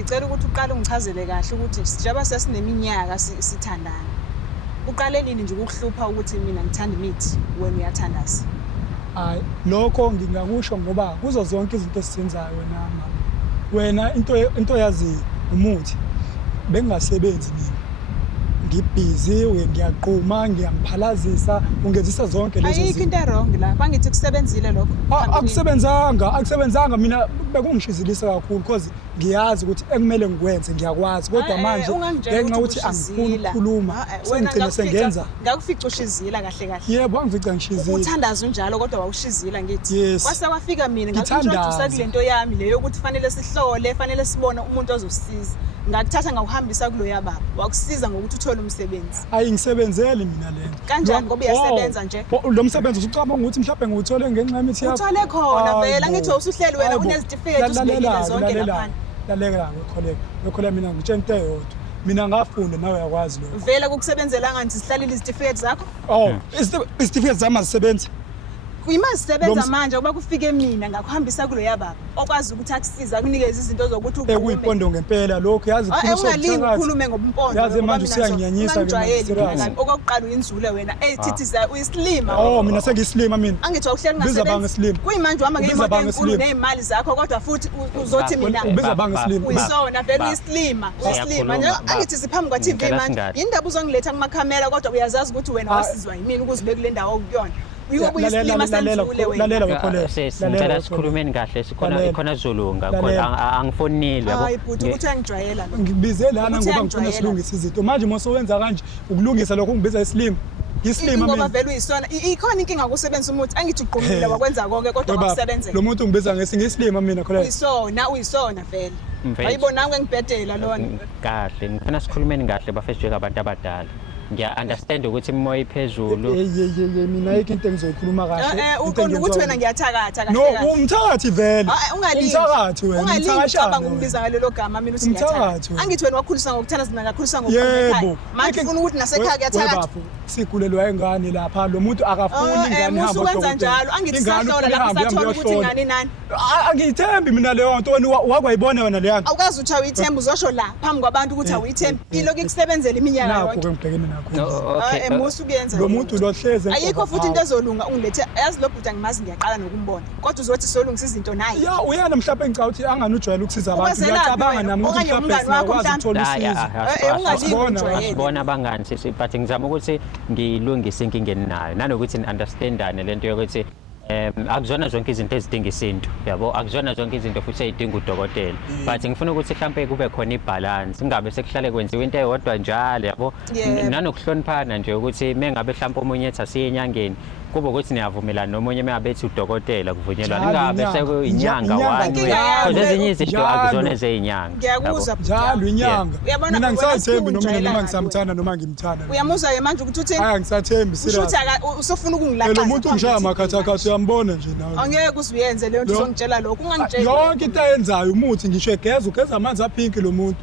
ngicela ukuthi uqale ungichazele kahle ukuthi sijaba sesineminyaka sithandana. Uqale nini nje ukuhlupha ukuthi mina ngithanda imithi wena uyathandaza? Hayi, lokho ngingakusho ngoba kuzo zonke izinto esizenzayo nama. Wena into yazi umuthi bengasebenzi mina. Ngibhizi, ngiyaqhuma, ngiyangiphalazisa, ungenzisa zonke lezo zinto. Ayikho into wrong la. Bangithi kusebenzile lokho. Akusebenzanga mina bekungishizilisa kakhulu because ngiyazi ukuthi ekumele ngikwenze ngiyakwazi kodwa manje ngenxa ukuthi angifuni ukukhuluma sengigcina sengenza. Ngakufica ushizila kahle kahle. Yebo, angifica ngishizile. Uthandaza unjalo kodwa wawushizila ngithi. Yes. Kwase kwafika mina ngakuintroduce kulento yami leyo ukuthi fanele sihlole, fanele sibone umuntu ozosisiza. Ngakuthatha ngawuhambisa kulo yababa. Wakusiza ngokuthi uthole umsebenzi. Ayi ngisebenzele mina lento. Kanjani ngoba uyasebenza nje? Lo msebenzi usucabanga ukuthi mhlawumbe ngiwuthole ngenxa yemithi yakho. Uthole khona vela ngithi usuhleli wena unezitifiketi usibekile zonke lapha. Lalela ngikholeka mina ngitshela into eyodwa. Mina ngafunda nawe uyakwazi lokho. Vela kukusebenzela ngathi sihlalile izitifiketi zakho? Izitifiketi zami azisebenzi. Kuyimazisebenza manje ukuba kufike mina ngakuhambisa kulo yababa okwazi ukuthi akusiza akunikeze izinto zokuthi uqhume. Ekuyipondo ngempela lokho yazi ungalingi ukukhulume ngobumpondo. Yazi manje usiyanyanyisa ke okokuqala uyinzule wena eyithithiza uyislima. Mina sengiyislima mina. Angithi awuhleli ngasebenza. Kuyimanje uhamba ngeimoto enkulu nezimali zakho kodwa futhi uzothi mina ubiza banga slima. Uyisona vele uyislima. Nje angithi siphambi kwa TV manje indaba uzongiletha kumakhamera kodwa uyazazi ukuthi wena wasizwa yimini ukuzibeka kule ndawo okuyona. Lalela ngikholeka. Sicela sikhulumeni kahle ikhona Zolunga angifonile yabo. Hayi futhi ukuthi uyangijwayela. Ngibize lana ngoba ngifuna silungisa izinto. Manje mose wenza kanje ukulungisa lokho ngibiza islim. Islima mina. Ngoba vele uyisona. Ikhona inkinga ngokusebenza umuthi angithi uqhumile wakwenza konke kodwa ngokusebenzela. Lo muntu ngibiza ngesingislima mina kholeka. Uyisona vele. Ayibona ngengibhedela lona. Kahle ngifuna sikhulumeni kahle bafethu abantu abadala. Ngiya-understand ukuthi imoya iphezulu. Mina ayikho into engizoyikhuluma kahle. Uqonda ukuthi wena ngiyathakatha kahle. No, umthakathi vele. Umthakathi wena. Ungacabanga ukungibiza ngalelo gama mina uthi ngiyathakatha. Angithi wena wakhulisa ngokuthanda sina ngakhulisa ngokukhaya. Manje ufuna ukuthi nasekhaya kuyathakatha. Sikhulelwa ingane lapha lo muntu akafuni ingane ihamba ukwenza njalo. Angithi sahlola lapha sathola ukuthi ingane nani. Angiyithembi mina leyo nto wena wakwayibona wena leyo. Awukazi uthi awuyithembi uzosho la phambi kwabantu ukuthi awuyithembi. Ilokhu ikusebenzela iminyaka yonke. Nakho ngibhekene nakho. Musu kuyenza lo muntu lo hleze ayikho futhi into ezolunga ungilethe yazi lo bhuti angimazi ngiyaqala nokumbona kodwa uzothi solungisa izinto naye uyena mhlawumbe ngicabanga ukuthi angani ujwayele ukusiza abantu ngiyacabanga nami ukuthi mhlawumbe singakwazi ukuthola usizo asibona abangani but ngizama ukuthi ngilungise inkinga eninayo nanokuthi understandane lento yokuthi akuzona zonke izinto ezidinga isintu yabo akuzona zonke izinto futhi ezidinga udokotela but ngifuna ukuthi mhlambe kube khona ibalance ingabe sekuhlale kwenziwa into eyodwa njalo yabo nanokuhloniphana nje ukuthi mengabe mhlambe omunye ethi asiye enyangeni kuba ukuthi niyavumelana nomunye mengabethi udokotela kuvunyelwana ingabe sekuyinyanga wani because ezinye izinto akuzona ezeyinyanga ngiyakuzwa njalo inyanga mina ngisathembi noma ngisamthanda noma ngimthanda uyamuzwa ke manje ukuthi uthini ngisathembi serious usofuna ukungilaqaza lo muntu ngishaya amakhathakhathi uyambona nje nawe angeke uzuyenze leyo nto uzongitshela lokho ungangitshela yonke into ayenzayo umuthi ngisho ugeza amanzi aphinki lo muntu